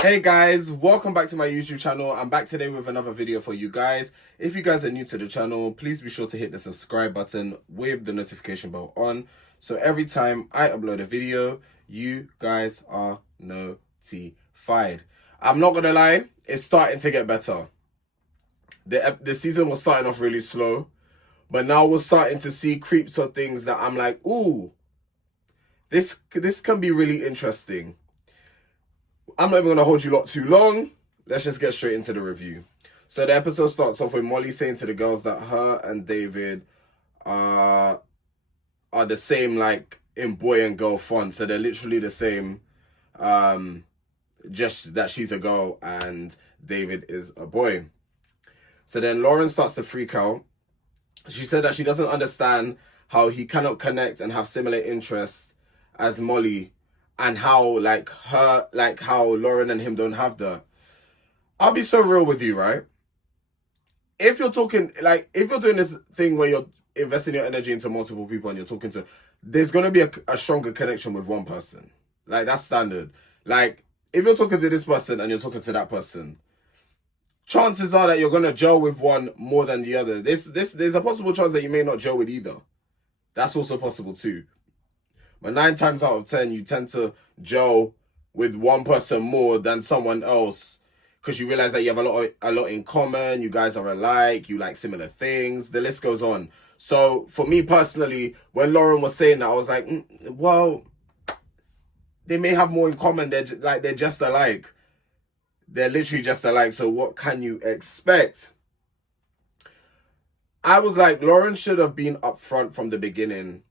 Hey guys, welcome back to my YouTube channel. I'm back today with another video for you guys. If you guys are new to the channel, please be sure to hit the subscribe button with the notification bell on. So every time I upload a video, you guys are notified. I'm not gonna lie, it's starting to get better. The season was starting off really slow, but now we're starting to see creeps of things that I'm like, ooh, this can be really interesting. I'm not even going to hold you lot too long. Let's just get straight into the review. So the episode starts off with Molly saying to the girls that her and David are the same, like, in boy and girl font. So they're literally the same, just that she's a girl and David is a boy. So then Lauren starts to freak out. She said that she doesn't understand how he cannot connect and have similar interests as Molly, and how how Lauren and him don't have that. I'll be so real with you, right? If you're talking, if you're doing this thing where you're investing your energy into multiple people and you're talking to, there's going to be a stronger connection with one person. Like, that's standard. Like, if you're talking to this person and you're talking to that person, chances are that you're going to gel with one more than the other. There's a possible chance that you may not gel with either. That's also possible too. But 9 times out of 10, you tend to gel with one person more than someone else because you realize that you have a lot in common. You guys are alike. You like similar things. The list goes on. So for me personally, when Lauren was saying that, I was like, well, they may have more in common. They're just alike. They're literally just alike. So what can you expect? I was like, Lauren should have been upfront from the beginning.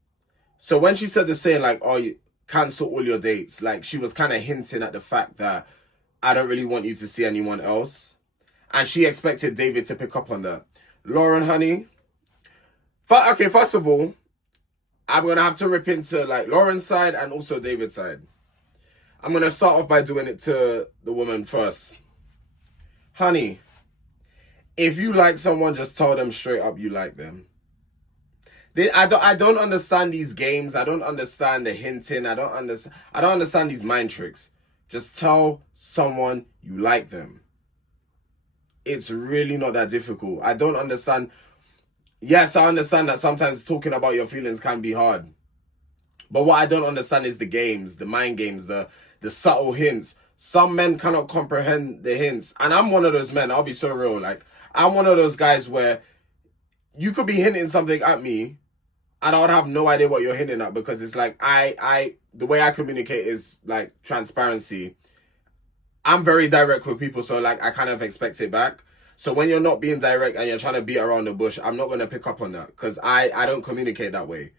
So when she said the saying, like, oh, you cancel all your dates, like, she was kind of hinting at the fact that I don't really want you to see anyone else. And she expected David to pick up on that. Lauren, honey. Okay, first of all, I'm going to have to rip into, like, Lauren's side and also David's side. I'm going to start off by doing it to the woman first. Honey, if you like someone, just tell them straight up you like them. I don't understand these games. I don't understand the hinting. I don't understand these mind tricks. Just tell someone you like them. It's really not that difficult. I don't understand. Yes, I understand that sometimes talking about your feelings can be hard. But what I don't understand is the games, the mind games, the subtle hints. Some men cannot comprehend the hints. And I'm one of those men. I'll be so real. Like, I'm one of those guys where you could be hinting something at me and I would have no idea what you're hinting at, because it's like, the way I communicate is like transparency. I'm very direct with people, so like I kind of expect it back. So when you're not being direct and you're trying to beat around the bush, I'm not going to pick up on that because I don't communicate that way.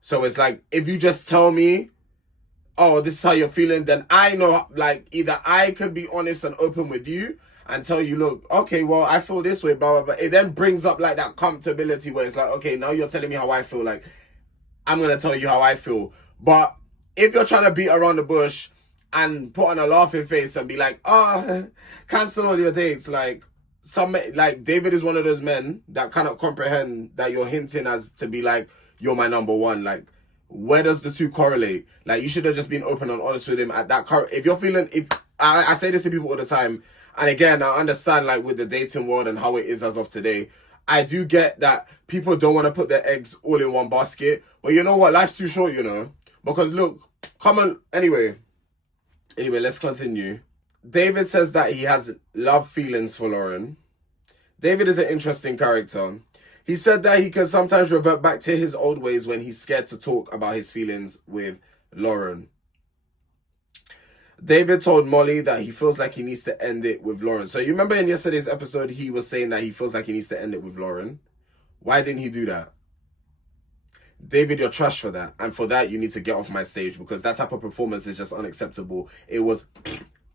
So it's like, if you just tell me, oh, this is how you're feeling, then I know, like, either I could be honest and open with you and tell you, look, okay, well, I feel this way, blah, blah, blah. It then brings up, like, that comfortability where it's like, okay, now you're telling me how I feel. Like, I'm going to tell you how I feel. But if you're trying to beat around the bush and put on a laughing face and be like, oh, cancel all your dates, like, David is one of those men that cannot comprehend that you're hinting as to be like, you're my number one. Like, where does the two correlate? Like, you should have just been open and honest with him at that if you're feeling, I say this to people all the time, and again, I understand, like, with the dating world and how it is as of today, I do get that people don't want to put their eggs all in one basket. But you know what? Life's too short, you know. Because look, come on. Anyway, let's continue. David says that he has love feelings for Lauren. David is an interesting character. He said that he can sometimes revert back to his old ways when he's scared to talk about his feelings with Lauren. David told Molly that he feels like he needs to end it with Lauren. So you remember in yesterday's episode, he was saying that he feels like he needs to end it with Lauren. Why didn't he do that? David, you're trash for that. And for that, you need to get off my stage, because that type of performance is just unacceptable. It was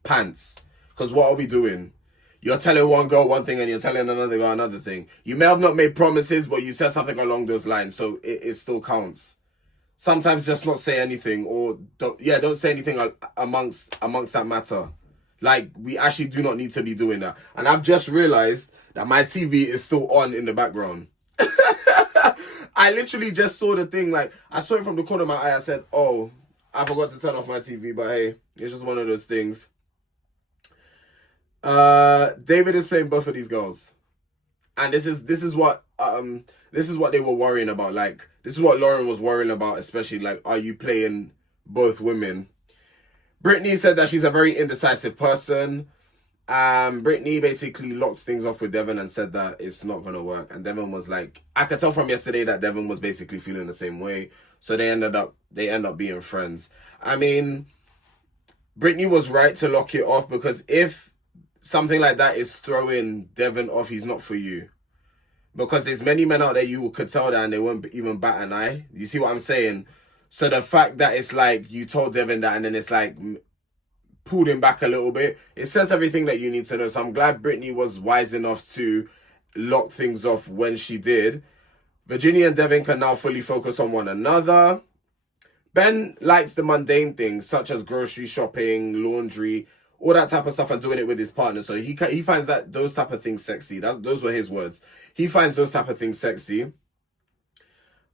pants. Because what are we doing? You're telling one girl one thing and you're telling another girl another thing. You may have not made promises, but you said something along those lines. So it still counts. Sometimes just not say anything, or don't say anything amongst that matter. Like, we actually do not need to be doing that. And I've just realized that my TV is still on in the background. I literally just saw the thing, like, I saw it from the corner of my eye. I said, oh, I forgot to turn off my TV, but hey, it's just one of those things. David is playing both of these girls. And this is what they were worrying about. Like, this is what Lauren was worrying about, especially, like, are you playing both women? Brittany said that she's a very indecisive person. Brittany basically locked things off with Devon and said that it's not gonna work. And Devon was like, I could tell from yesterday that Devon was basically feeling the same way. So they end up being friends. I mean, Brittany was right to lock it off, because if something like that is throwing Devon off, he's not for you. Because there's many men out there you could tell that and they won't even bat an eye. You see what I'm saying? So the fact that it's like you told Devon that and then it's like pulled him back a little bit, it says everything that you need to know. So I'm glad Brittany was wise enough to lock things off when she did. Virginia and Devon can now fully focus on one another. Ben likes the mundane things such as grocery shopping, laundry, all that type of stuff, and doing it with his partner. So he finds that those type of things sexy. Those were his words. He finds those type of things sexy.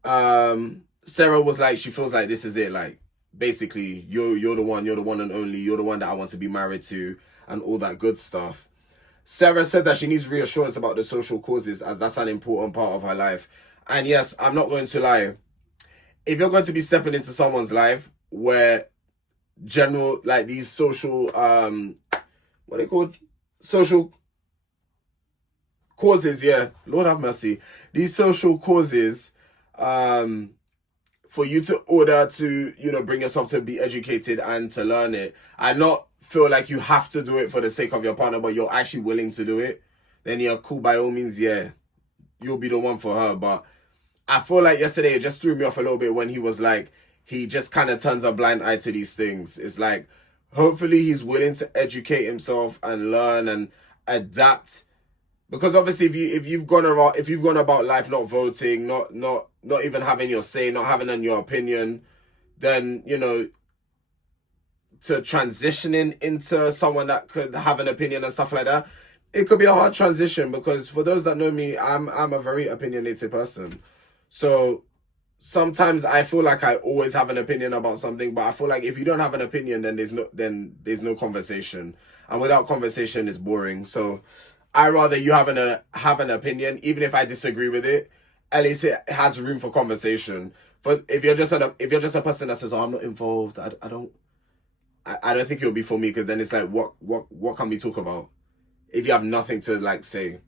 Sarah was like, she feels like this is it. Like, basically, you're the one and only. You're the one that I want to be married to, and all that good stuff. Sarah said that she needs reassurance about the social causes, as that's an important part of her life. And yes, I'm not going to lie. If you're going to be stepping into someone's life where general, like, these social, what are they called? Social causes, yeah. Lord have mercy. These social causes, for you to order to, bring yourself to be educated and to learn it, and not feel like you have to do it for the sake of your partner, but you're actually willing to do it, then yeah, cool, by all means, yeah, you'll be the one for her. But I feel like yesterday it just threw me off a little bit when he was like, he just kind of turns a blind eye to these things. It's like, hopefully he's willing to educate himself and learn and adapt. Because obviously if you've gone about life not voting, not even having your say, not having your opinion, then, to transitioning into someone that could have an opinion and stuff like that, it could be a hard transition. Because for those that know me, I'm a very opinionated person. So sometimes I feel like I always have an opinion about something, but I feel like if you don't have an opinion, then there's no conversation. And without conversation, it's boring. So I rather you have an opinion, even if I disagree with it, at least it has room for conversation. But if you're just a person that says, "Oh, I'm not involved," I don't think it'll be for me, because then it's like, what can we talk about if you have nothing to, like, say?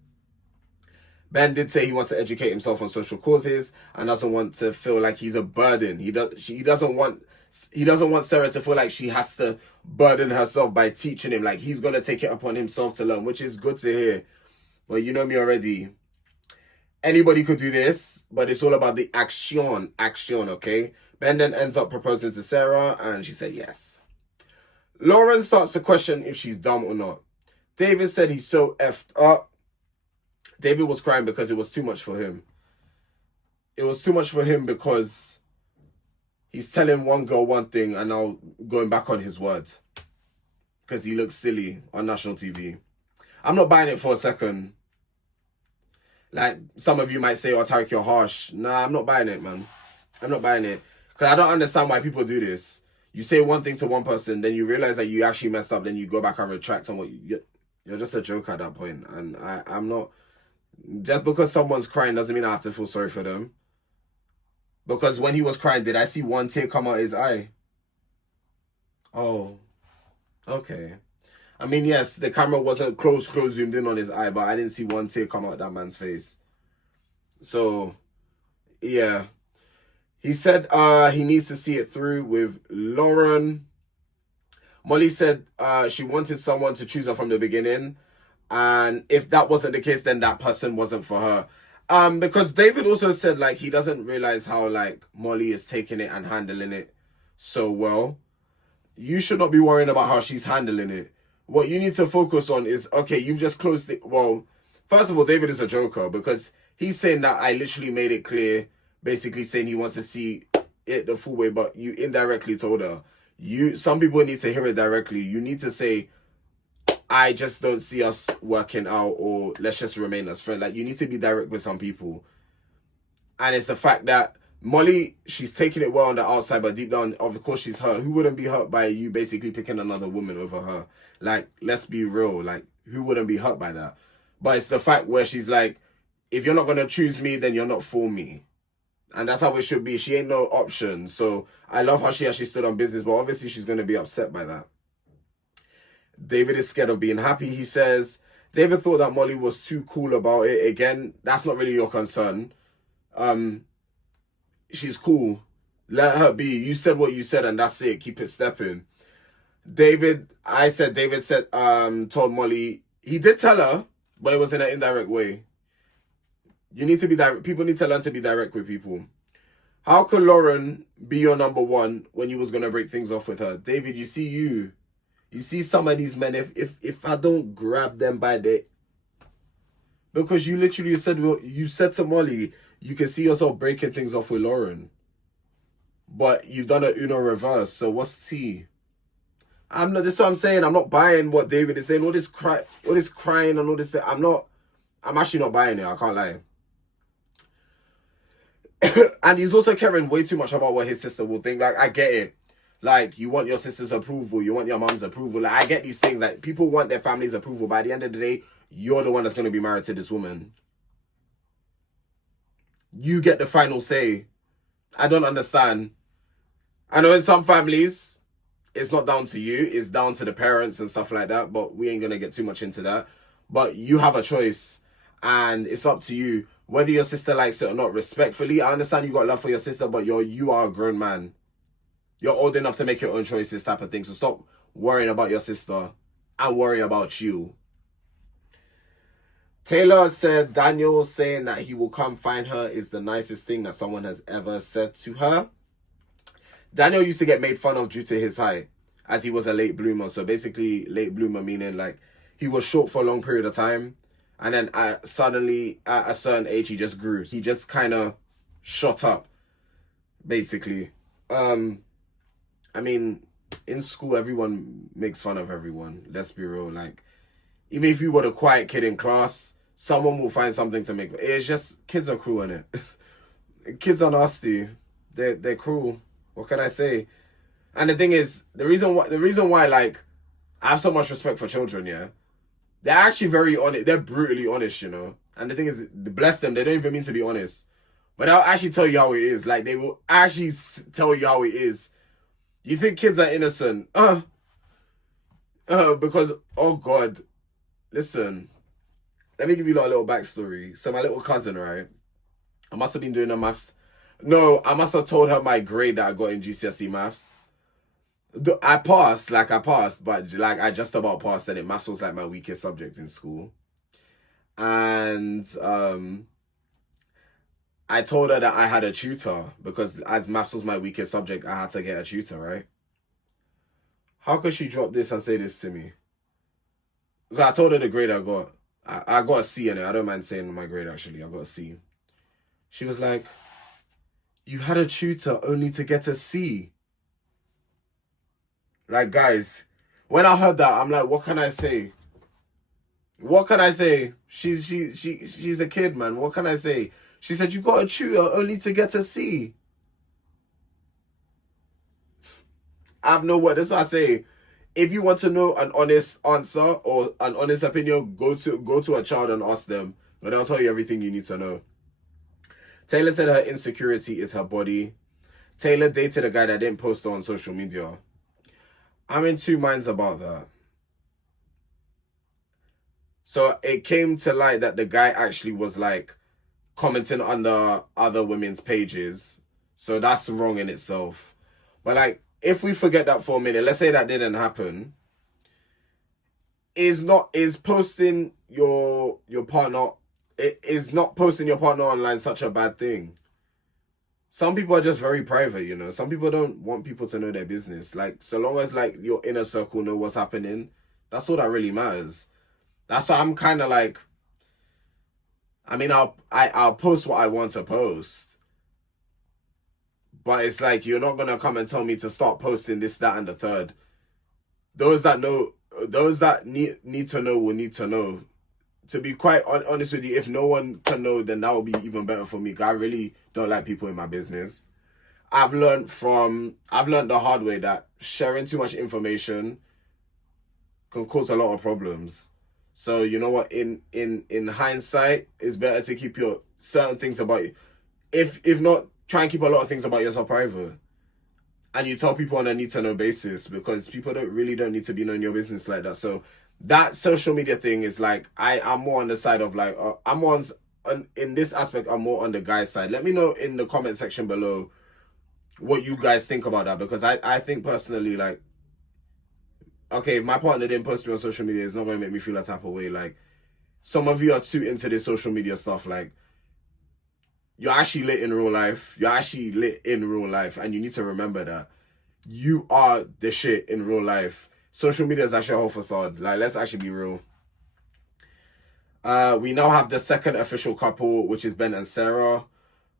Ben did say he wants to educate himself on social causes and doesn't want to feel like he's a burden. He doesn't want Sarah to feel like she has to burden herself by teaching him. Like, he's gonna take it upon himself to learn, which is good to hear. But you know me already. Anybody could do this, but it's all about the action, okay? Ben then ends up proposing to Sarah, and she said yes. Lauren starts to question if she's dumb or not. David said he's so effed up. David was crying because it was too much for him. It was too much for him because he's telling one girl one thing and now going back on his word. Because he looks silly on national TV. I'm not buying it for a second. Like, some of you might say, "Oh, Tareq, you're harsh." Nah, I'm not buying it, man. I'm not buying it. Because I don't understand why people do this. You say one thing to one person, then you realize that you actually messed up, then you go back and retract on what you're just a joke at that point. And I'm not... Just because someone's crying doesn't mean I have to feel sorry for them. Because when he was crying, did I see one tear come out his eye? Oh, okay. I mean, yes, the camera wasn't close zoomed in on his eye, but I didn't see one tear come out that man's face. So, yeah. He said he needs to see it through with Lauren. Molly said she wanted someone to choose her from the beginning. And if that wasn't the case, then that person wasn't for her. Because David also said, like, he doesn't realize how, like, Molly is taking it and handling it so well. You should not be worrying about how she's handling it. What you need to focus on is, okay, you've just closed it. Well, first of all, David is a joker, because he's saying that I literally made it clear, basically saying he wants to see it the full way, but you indirectly told her. Some people need to hear it directly. You need to say, I just don't see us working out, or let's just remain as friends. Like, you need to be direct with some people. And it's the fact that Molly, she's taking it well on the outside, but deep down, of course, she's hurt. Who wouldn't be hurt by you basically picking another woman over her? Like, let's be real. Like, who wouldn't be hurt by that? But it's the fact where she's like, if you're not going to choose me, then you're not for me. And that's how it should be. She ain't no option. So I love how she actually stood on business, but obviously she's going to be upset by that. David is scared of being happy, he says. David thought that Molly was too cool about it. Again, that's not really your concern. She's cool. Let her be. You said what you said and that's it. Keep it stepping. David said, told Molly, he did tell her, but it was in an indirect way. You need to be direct. People need to learn to be direct with people. How could Lauren be your number one when you was going to break things off with her? David, you see some of these men, if I don't grab them by the... Because you literally said, well, you said to Molly, you can see yourself breaking things off with Lauren. But you've done a Uno reverse, so what's tea? This is what I'm saying. I'm not buying what David is saying. All this crying and all this thing. I'm actually not buying it, I can't lie. And he's also caring way too much about what his sister will think. Like, I get it. Like, you want your sister's approval. You want your mom's approval. Like, I get these things. Like, people want their family's approval. By the end of the day, you're the one that's going to be married to this woman. You get the final say. I don't understand. I know in some families, it's not down to you. It's down to the parents and stuff like that. But we ain't going to get too much into that. But you have a choice. And it's up to you. Whether your sister likes it or not, respectfully, I understand you got love for your sister, but you are a grown man. You're old enough to make your own choices type of thing. So stop worrying about your sister and worry about you. Taylor said Daniel saying that he will come find her is the nicest thing that someone has ever said to her. Daniel used to get made fun of due to his height, as he was a late bloomer. So basically, late bloomer meaning like he was short for a long period of time. And then suddenly, at a certain age, he just grew. He just kind of shot up, basically. I mean, in school, everyone makes fun of everyone. Let's be real. Like, even if you were the quiet kid in class, someone will find something to make. It's just, kids are cruel, innit? Kids are nasty. They're cruel. What can I say? And the thing is, the reason why, like, I have so much respect for children, yeah? They're actually very honest. They're brutally honest, you know? And the thing is, bless them, they don't even mean to be honest. But they'll actually tell you how it is. Like, they will actually tell you how it is. You think kids are innocent? Because, oh God. Listen, let me give you a little backstory. So my little cousin, right? I must have been doing the maths. No, I must have told her my grade that I got in GCSE maths. I passed, but like I just about passed, and maths was like my weakest subject in school. And I told her that I had a tutor because as maths was my weakest subject, I had to get a tutor, right? How could she drop this and say this to me? Because I told her the grade I got. I got a C in it. I don't mind saying my grade, actually. I got a C. She was like, you had a tutor only to get a C. Like, guys, when I heard that, I'm like, what can I say? What can I say? She's a kid, man. What can I say? She said, you got a tutor only to get a C. I have no word. That's what I say. If you want to know an honest answer or an honest opinion, go to a child and ask them. But they'll tell you everything you need to know. Taylor said her insecurity is her body. Taylor dated a guy that didn't post her on social media. I'm in two minds about that. So it came to light that the guy actually was like commenting under other women's pages. So that's wrong in itself. But like, if we forget that for a minute, let's say that didn't happen. Is posting your partner, is not posting your partner online such a bad thing? Some people are just very private, you know. Some people don't want people to know their business. Like, so long as like your inner circle know what's happening, that's all that really matters. That's why I'm kind of like, I mean, I'll post what I want to post. But it's like, you're not going to come and tell me to start posting this, that, and the third. Those that know, those that need to know will need to know. to be quite honest with you, if no one can know, then that would be even better for me. 'Cause I really don't like people in my business. I've learned the hard way that sharing too much information can cause a lot of problems. So you know what? In hindsight, it's better to keep your certain things about you. If not, try and keep a lot of things about yourself private. And you tell people on a need to know basis, because people don't need to be knowing your business like that. So that social media thing is like, I'm more on the side of like, in this aspect, I'm more on the guy's side. Let me know in the comment section below what you guys think about that, because I think personally, like, okay, if my partner didn't post me on social media, it's not going to make me feel a type of way. Like, some of you are too into this social media stuff. Like, you're actually lit in real life. And you need to remember that you are the shit in real life. Social media is actually a whole facade. Like, let's actually be real. We now have the second official couple, which is Ben and Sarah.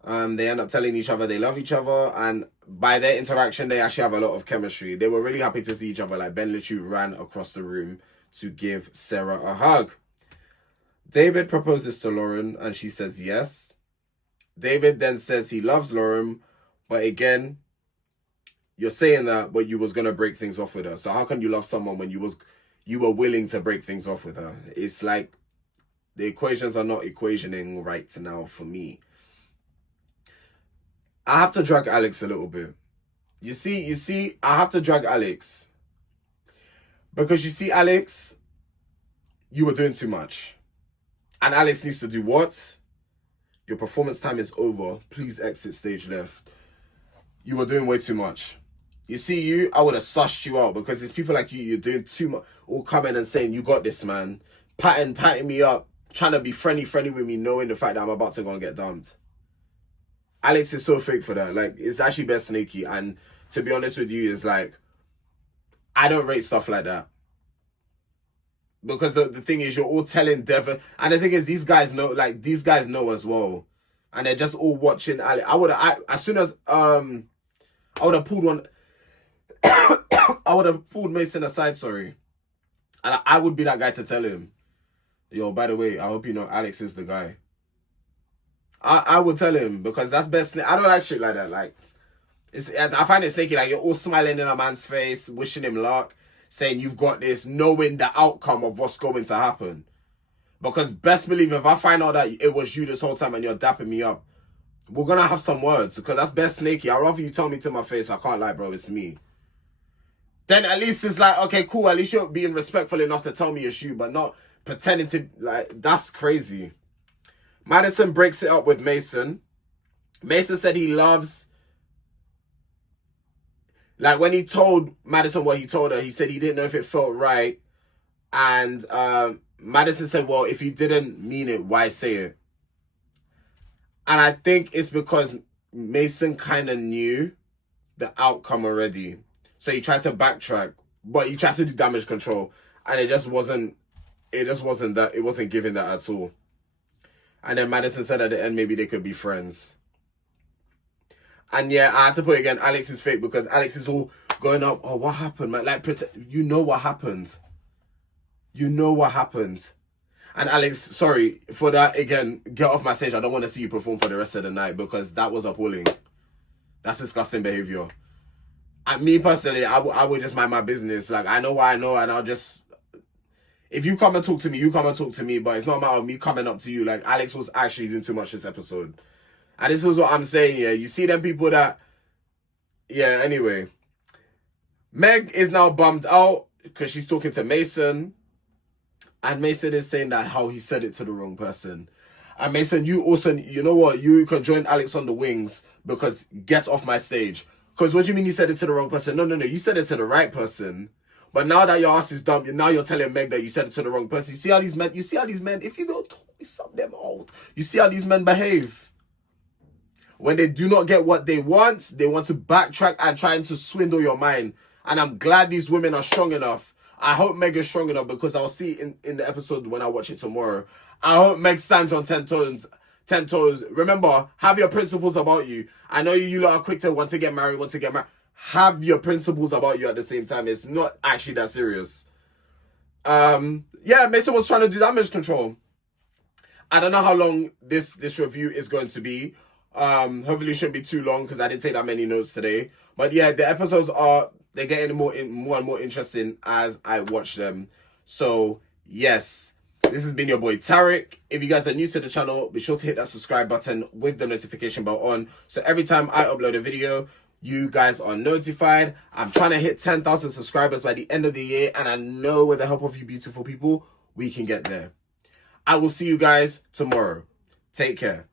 They end up telling each other they love each other, and by their interaction, they actually have a lot of chemistry. They were really happy to see each other. Like, Ben literally ran across the room to give Sarah a hug. David proposes to Lauren, and she says yes. David then says he loves Lauren, but again, you're saying that, but you was gonna break things off with her. So how can you love someone when you were willing to break things off with her? It's like the equations are not equationing right now for me. I have to drag Alex a little bit. You see, I have to drag Alex. Because you see, Alex, you were doing too much. And Alex needs to do what? Your performance time is over. Please exit stage left. You were doing way too much. You see, I would have sussed you out, because there's people like you're doing too much. All coming and saying, you got this, man. Patting me up. Trying to be friendly with me, knowing the fact that I'm about to go and get dumped. Alex is so fake for that. Like, it's actually best sneaky. And to be honest with you, is like, I don't rate stuff like that. Because the thing is, you're all telling Devon, and the thing is, these guys know as well, and they're just all watching Alex. As soon as I would have pulled one, I would have pulled Mason aside, sorry, and I would be that guy to tell him, yo, by the way, I hope you know Alex is the guy. I would tell him, because that's best. I don't like shit like that. Like, I find it snaky. Like, you're all smiling in a man's face, wishing him luck, saying you've got this, knowing the outcome of what's going to happen. Because best believe, if I find out that it was you this whole time and you're dapping me up, we're gonna have some words, because that's best snaky. I'd rather you tell me to my face, I can't lie, bro, it's me. Then at least it's like, okay, cool, at least you're being respectful enough to tell me it's you, but not pretending to, like, that's crazy. Madison breaks it up with Mason. Mason said he loves... Like, when he told Madison what he told her, he said he didn't know if it felt right. And Madison said, well, if you didn't mean it, why say it? And I think it's because Mason kind of knew the outcome already. So he tried to backtrack, but he tried to do damage control. And it wasn't giving that at all. And then Madison said at the end, maybe they could be friends. And yeah, I had to put again, Alex is fake, because Alex is all going up, oh, what happened, man? Like, you know what happened. You know what happened. And Alex, sorry for that, again, get off my stage. I don't want to see you perform for the rest of the night, because that was appalling. That's disgusting behavior. And me personally, I would just mind my business. Like, I know what I know, and I'll just... If you come and talk to me, you come and talk to me, but it's not a matter of me coming up to you. Like, Alex was actually doing too much this episode. And this is what I'm saying, yeah. You see them people that... Yeah, anyway. Meg is now bummed out because she's talking to Mason. And Mason is saying that how he said it to the wrong person. And Mason, you also... You know what? You can join Alex on the wings, because get off my stage. Because what do you mean you said it to the wrong person? No. You said it to the right person. But now that your ass is dumb, now you're telling Meg that you said it to the wrong person. You see how these men, if you don't sub them out, you see how these men behave. When they do not get what they want to backtrack and trying to swindle your mind. And I'm glad these women are strong enough. I hope Meg is strong enough, because I'll see in the episode when I watch it tomorrow. I hope Meg stands on 10 toes. Remember, have your principles about you. I know you lot are quick to want to get married. Have your principles about you at the same time. It's not actually that serious. Yeah, Mason was trying to do damage control. I don't know how long this review is going to be. Hopefully it shouldn't be too long because I didn't take that many notes today. But yeah, the episodes they're getting more and more interesting as I watch them. So yes, this has been your boy Tareq. If you guys are new to the channel, be sure to hit that subscribe button with the notification bell on. So every time I upload a video, you guys are notified. I'm trying to hit 10,000 subscribers by the end of the year. And I know with the help of you beautiful people, we can get there. I will see you guys tomorrow. Take care.